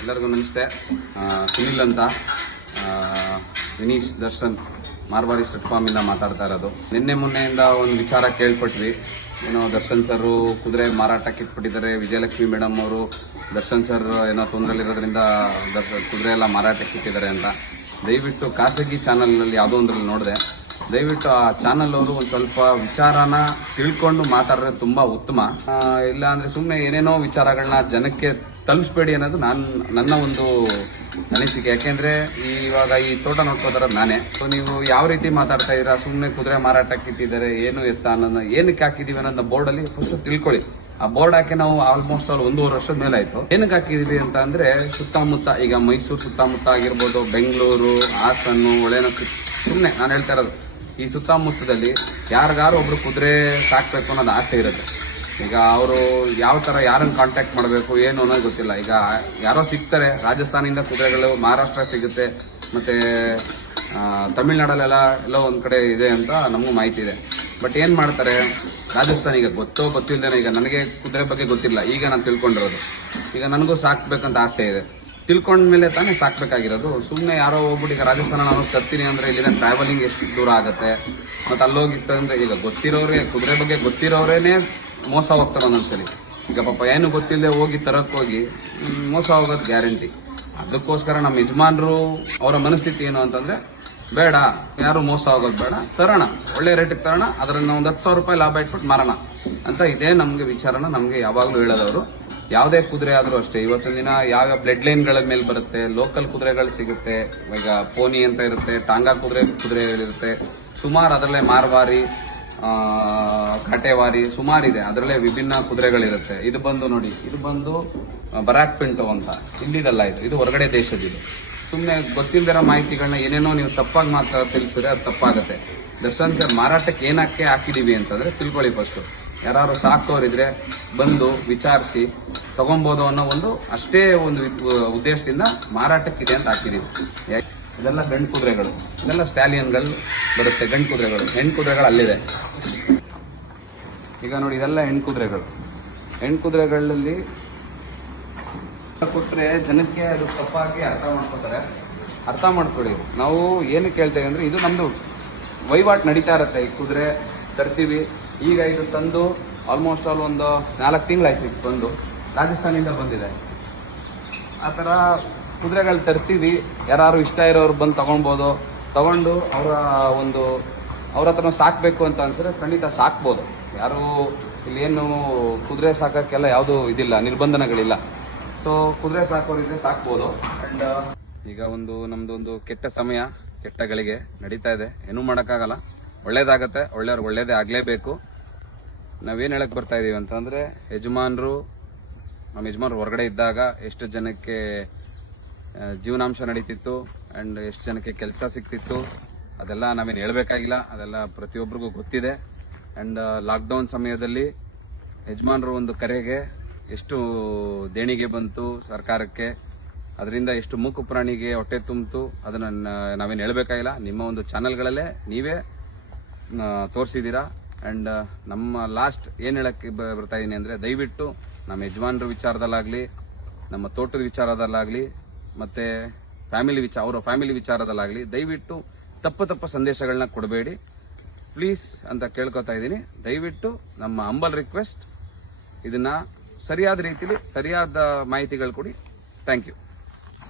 ಎಲ್ಲರಿಗೂ ನಮಸ್ತೆ. ಸುನಿಲ್ ಅಂತ, ವಿನೀಶ್ ದರ್ಶನ್ ಮಾರ್ವಾಡಿ ಸ್ಟೆಟ್ ಫಾರ್ಮಿಂದ ಮಾತಾಡ್ತಾ ಇರೋದು. ನಿನ್ನೆ ಮೊನ್ನೆಯಿಂದ ಒಂದು ವಿಚಾರ ಕೇಳ್ಪಟ್ವಿ. ಏನೋ ದರ್ಶನ್ ಸರ್ ಕುದುರೆ ಮಾರಾಟಕ್ಕೆ ಇಟ್ಬಿಟ್ಟಿದ್ದಾರೆ, ವಿಜಯಲಕ್ಷ್ಮಿ ಮೇಡಮ್ ಅವರು ದರ್ಶನ್ ಸರ್ ಏನೋ ತೊಂದರೆಲಿರೋದ್ರಿಂದ ಕುದುರೆ ಎಲ್ಲ ಮಾರಾಟಕ್ಕೆ ಇಟ್ಟಿದ್ದಾರೆ ಅಂತ. ದಯವಿಟ್ಟು ಖಾಸಗಿ ಚಾನಲ್ನಲ್ಲಿ ಯಾವುದೋ ಒಂದ್ರಲ್ಲಿ ನೋಡಿದೆ. ದಯವಿಟ್ಟು ಆ ಚಾನಲ್ ಅವರು ಒಂದು ಸ್ವಲ್ಪ ವಿಚಾರನ ತಿಳ್ಕೊಂಡು ಮಾತಾಡಿದ್ರೆ ತುಂಬಾ ಉತ್ತಮ. ಇಲ್ಲ ಅಂದ್ರೆ ಸುಮ್ಮನೆ ಏನೇನೋ ವಿಚಾರಗಳನ್ನ ಜನಕ್ಕೆ ತಲುಪಿಸ್ಬೇಡಿ ಅನ್ನೋದು ನನ್ನ ಒಂದು ಅನಿಸಿಕೆ. ಯಾಕೆಂದ್ರೆ ಇವಾಗ ಈ ತೋಟ ನೋಡ್ಕೋತಾರದು ನಾನೇ. ಸೊ ನೀವು ಯಾವ ರೀತಿ ಮಾತಾಡ್ತಾ ಇದ್ದೀರಾ, ಸುಮ್ಮನೆ ಕುದುರೆ ಮಾರಾಟಕ್ಕೆ ಇಟ್ಟಿದ್ದಾರೆ, ಏನು ಎತ್ತ ಅನ್ನೋದನ್ನ ಏನಕ್ಕೆ ಹಾಕಿದೀವಿ ಅನ್ನೋದನ್ನ ಬೋರ್ಡಲ್ಲಿ ಫಸ್ಟ್ ತಿಳ್ಕೊಳ್ಳಿ. ಆ ಬೋರ್ಡ್ ಹಾಕಿ ನಾವು ಆಲ್ಮೋಸ್ಟ್ 1.5 ವರ್ಷದ ಮೇಲೆ ಆಯ್ತು. ಏನಕ್ಕೆ ಹಾಕಿದೀವಿ ಅಂತ ಅಂದ್ರೆ ಸುತ್ತಮುತ್ತ, ಈಗ ಮೈಸೂರು ಸುತ್ತಮುತ್ತ ಆಗಿರ್ಬೋದು, ಬೆಂಗಳೂರು, ಹಾಸನ್ನು, ಒಳೇನ, ಸುಮ್ಮನೆ ನಾನು ಹೇಳ್ತಾ ಇರೋದು ಈ ಸುತ್ತಮುತ್ತದಲ್ಲಿ ಯಾರಿಗಾರು ಒಬ್ರು ಕುದುರೆ ಸಾಕ್ಬೇಕು ಅನ್ನೋದು ಆಸೆ ಇರುತ್ತೆ. ಈಗ ಅವರು ಯಾವ ತರ ಯಾರನ್ನ ಕಾಂಟ್ಯಾಕ್ಟ್ ಮಾಡಬೇಕು ಏನು ಅನ್ನೋದು ಗೊತ್ತಿಲ್ಲ. ಈಗ ಯಾರೋ ಸಿಗ್ತಾರೆ, ರಾಜಸ್ಥಾನದಿಂದ ಕುದುರೆಗಳು ಮಹಾರಾಷ್ಟ್ರ ಸಿಗುತ್ತೆ, ಮತ್ತೆ ತಮಿಳ್ನಾಡಲ್ಲೆಲ್ಲ ಎಲ್ಲೋ ಒಂದ್ ಕಡೆ ಇದೆ ಅಂತ ನಮಗೂ ಮಾಹಿತಿ ಇದೆ. ಬಟ್ ಏನ್ ಮಾಡ್ತಾರೆ, ರಾಜಸ್ಥಾನ ಈಗ ಗೊತ್ತಿಲ್ಲದೇನೆ, ಈಗ ನನಗೆ ಕುದುರೆ ಬಗ್ಗೆ ಗೊತ್ತಿಲ್ಲ, ಈಗ ನಾನು ತಿಳ್ಕೊಂಡಿರೋದು. ಈಗ ನನಗೂ ಸಾಕ್ಬೇಕಂತ ಆಸೆ ಇದೆ, ತಿಳ್ಕೊಂಡ್ಮೇಲೆ ತಾನೇ ಸಾಕ್ಬೇಕಾಗಿರೋದು. ಸುಮ್ಮನೆ ಯಾರೋ ಹೋಗ್ಬಿಟ್ಟು ಈಗ ರಾಜಸ್ಥಾನ ನಾನು ತರ್ತೀನಿ ಅಂದ್ರೆ ಇಲ್ಲಿನ ಟ್ರಾವೆಲಿಂಗ್ ಎಷ್ಟು ದೂರ ಆಗುತ್ತೆ. ಮತ್ತೆ ಅಲ್ಲೋಗಿತ್ತಂದ್ರೆ ಈಗ ಗೊತ್ತಿರೋರೇ, ಕುದುರೆ ಬಗ್ಗೆ ಗೊತ್ತಿರೋರೇನೆ ಮೋಸ ಹೋಗ್ತಾರೆ ಒಂದೊಂದ್ಸಲಿ. ಈಗ ಪಾಪ ಏನು ಗೊತ್ತಿಲ್ಲದೆ ಹೋಗಿ ತರಕ್ ಹೋಗಿ ಮೋಸ ಹೋಗೋದು ಗ್ಯಾರಂಟಿ. ಅದಕ್ಕೋಸ್ಕರ ನಮ್ಮ ಯಜಮಾನ್ರು ಅವರ ಮನಸ್ಥಿತಿ ಏನು ಅಂತಂದ್ರೆ, ಬೇಡ ಯಾರು ಮೋಸ ಹೋಗೋದು ಬೇಡ, ತರೋಣ, ಒಳ್ಳೆ ರೇಟಿಗೆ ತರೋಣ, ಅದರಿಂದ ಒಂದು 10,000 ರೂಪಾಯಿ ಲಾಭ ಇಟ್ಬಿಟ್ಟು ಮಾರೋಣ ಅಂತ. ಇದೇ ನಮ್ಗೆ ವಿಚಾರನ ನಮ್ಗೆ ಯಾವಾಗ್ಲೂ ಹೇಳೋದವರು. ಯಾವುದೇ ಕುದುರೆ ಆದ್ರೂ ಅಷ್ಟೇ, ಇವತ್ತಿನ ದಿನ ಯಾವ ಬ್ಲಡ್ ಲೈನ್ಗಳ ಮೇಲೆ ಬರುತ್ತೆ, ಲೋಕಲ್ ಕುದುರೆಗಳು ಸಿಗುತ್ತೆ. ಈಗ ಪೋನಿ ಅಂತ ಇರುತ್ತೆ, ಟಾಂಗಾ ಕುದುರೆ ಇರುತ್ತೆ ಸುಮಾರು. ಅದರಲ್ಲೇ ಮಾರ್ವಾರಿ, ಕಾಟೇವಾರಿ ಸುಮಾರಿದೆ, ಅದರಲ್ಲೇ ವಿಭಿನ್ನ ಕುದುರೆಗಳಿರುತ್ತೆ. ಇದು ಬಂದು ನೋಡಿ, ಇದು ಬಂದು ಬರಾಕ್ ಪಿಂಟೋ ಅಂತ, ಇಲ್ಲಿದಲ್ಲ, ಇದು ಹೊರಗಡೆ ದೇಶದಿದೆ. ಸುಮ್ಮನೆ ಗೊತ್ತಿಲ್ಲದಿರೋ ಮಾಹಿತಿಗಳನ್ನ ಏನೇನೋ ನೀವು ತಪ್ಪಾಗಿ ತಿಳಿಸಿದ್ರೆ ಅದು ತಪ್ಪಾಗುತ್ತೆ. ದರ್ಶನ್ ಸರ್ ಮಾರಾಟಕ್ಕೆ ಏನಕ್ಕೆ ಹಾಕಿದೀವಿ ಅಂತಂದ್ರೆ ತಿಳ್ಕೊಳ್ಳಿ. ಫಸ್ಟ್ ಯಾರು ಸಾಕೋರಿದ್ರೆ ಬಂದು ವಿಚಾರಿಸಿ ತಗೊಬಹುದು ಅನ್ನೋ ಅಷ್ಟೇ ಒಂದು ಉದ್ದೇಶದಿಂದ ಮಾರಾಟಕ್ಕಿದೆ ಅಂತ ಹಾಕಿದೀವಿ. ಇದೆಲ್ಲ ಗಂಡು ಕುದುರೆಗಳು, ಇದೆಲ್ಲ ಸ್ಟ್ಯಾಲಿಯನ್ಗಳು ಬರುತ್ತೆ, ಗಂಡು ಕುದುರೆಗಳು. ಹೆಣ್ಣು ಕುದುರೆಗಳು ಅಲ್ಲಿದೆ. ಈಗ ನೋಡಿ, ಇದೆಲ್ಲ ಹೆಣ್ಣು ಕುದುರೆಗಳು. ಹೆಣ್ಣು ಕುದುರೆಗಳಲ್ಲಿ ಕೊಟ್ರೆ ಜನಕ್ಕೆ ಅದು ತಪ್ಪಾಗಿ ಅರ್ಥ ಮಾಡ್ಕೊಳ್ಳಿ. ನಾವು ಏನು ಕೇಳ್ತೇವೆ ಅಂದ್ರೆ, ಇದು ನಮ್ದು ವಹಿವಾಟು ನಡೀತಾ ಇರುತ್ತೆ. ಈ ಕುದುರೆ ತರ್ತೀವಿ, ಈಗ ಇದು ತಂದು ಆಲ್ಮೋಸ್ಟ್ ಒಂದು 4 ತಿಂಗಳಾಯ್ತು. ಇದು ಬಂದು ರಾಜಸ್ಥಾನದಿಂದ ಬಂದಿದೆ. ಆ ಥರ ಕುದುರೆಗಳು ತರ್ತೀವಿ, ಯಾರು ಇಷ್ಟ ಇರೋರು ಬಂದು ತಗೊಂಡು ಅವ್ರ ಹತ್ರ ಸಾಕ್ಬೇಕು ಅಂತ ಅನ್ಸಿದ್ರೆ ಖಂಡಿತ ಸಾಕ್ಬೋದು. ಯಾರು ಇಲ್ಲೇನು ಕುದುರೆ ಸಾಕಕ್ಕೆಲ್ಲ ಯಾವುದು ಇದಿಲ್ಲ, ನಿರ್ಬಂಧನಗಳಿಲ್ಲ. ಸೊ ಕುದುರೆ ಸಾಕೋರಿದ್ರೆ ಸಾಕ್ಬೋದು. ಅಂಡ್ ಈಗ ನಮ್ದೊಂದು ಕೆಟ್ಟ ಸಮಯ, ಕೆಟ್ಟ ಗಳಿಗೆ ನಡೀತಾ ಇದೆ, ಏನೂ ಮಾಡೋಕ್ಕಾಗಲ್ಲ. ಒಳ್ಳೇದಾಗತ್ತೆ, ಒಳ್ಳೆಯವ್ರು ಒಳ್ಳೇದೇ ಆಗ್ಲೇಬೇಕು. ನಾವೇನ್ ಹೇಳಕ್ ಬರ್ತಾ ಇದೀವಿ ಅಂತಂದ್ರೆ, ನಮ್ಮ ಯಜಮಾನ್ರು ಹೊರಗಡೆ ಇದ್ದಾಗ ಎಷ್ಟು ಜನಕ್ಕೆ ಜೀವನಾಂಶ ನಡೀತಿತ್ತು ಅಂಡ್ ಎಷ್ಟು ಜನಕ್ಕೆ ಕೆಲಸ ಸಿಗ್ತಿತ್ತು ಅದೆಲ್ಲ ನಾವೇನು ಹೇಳ್ಬೇಕಾಗಿಲ್ಲ, ಅದೆಲ್ಲ ಪ್ರತಿಯೊಬ್ಬರಿಗೂ ಗೊತ್ತಿದೆ. ಅಂಡ್ ಲಾಕ್ಡೌನ್ ಸಮಯದಲ್ಲಿ ಯಜಮಾನ್ರು ಒಂದು ಕರೆಗೆ ಎಷ್ಟು ದೇಣಿಗೆ ಬಂತು ಸರ್ಕಾರಕ್ಕೆ, ಅದರಿಂದ ಎಷ್ಟು ಮೂಕು ಪ್ರಾಣಿಗೆ ಹೊಟ್ಟೆ ತುಂಬಿತು, ಅದನ್ನ ನಾವೇನು ಹೇಳ್ಬೇಕಾಗಿಲ್ಲ. ನಿಮ್ಮ ಒಂದು ಚಾನೆಲ್ಗಳಲ್ಲೇ ನೀವೇ ತೋರಿಸಿದ್ದೀರಾ. ಅಂಡ್ ನಮ್ಮ ಲಾಸ್ಟ್ ಏನ್ ಹೇಳಕ್ಕೆ ಬರ್ತಾ ಇದೀನಿ ಅಂದ್ರೆ, ದಯವಿಟ್ಟು ನಮ್ಮ ಯಜಮಾನ್ರ ವಿಚಾರದಲ್ಲಾಗ್ಲಿ, ನಮ್ಮ ತೋಟದ ವಿಚಾರದಲ್ಲಾಗ್ಲಿ, ಮತ್ತೆ ಅವರ ಫ್ಯಾಮಿಲಿ ವಿಚಾರದಲ್ಲಾಗ್ಲಿ ದಯವಿಟ್ಟು ತಪ್ಪು ಸಂದೇಶಗಳನ್ನ ಕೊಡಬೇಡಿ ಪ್ಲೀಸ್ ಅಂತ ಕೇಳ್ಕೊತಾ ಇದ್ದೀನಿ. ದಯವಿಟ್ಟು ನಮ್ಮ ಹಂಬಲ್ ರಿಕ್ವೆಸ್ಟ್, ಇದನ್ನ ಸರಿಯಾದ ರೀತಿಲಿ ಸರಿಯಾದ ಮಾಹಿತಿಗಳು ಕೊಡಿ. Thank you.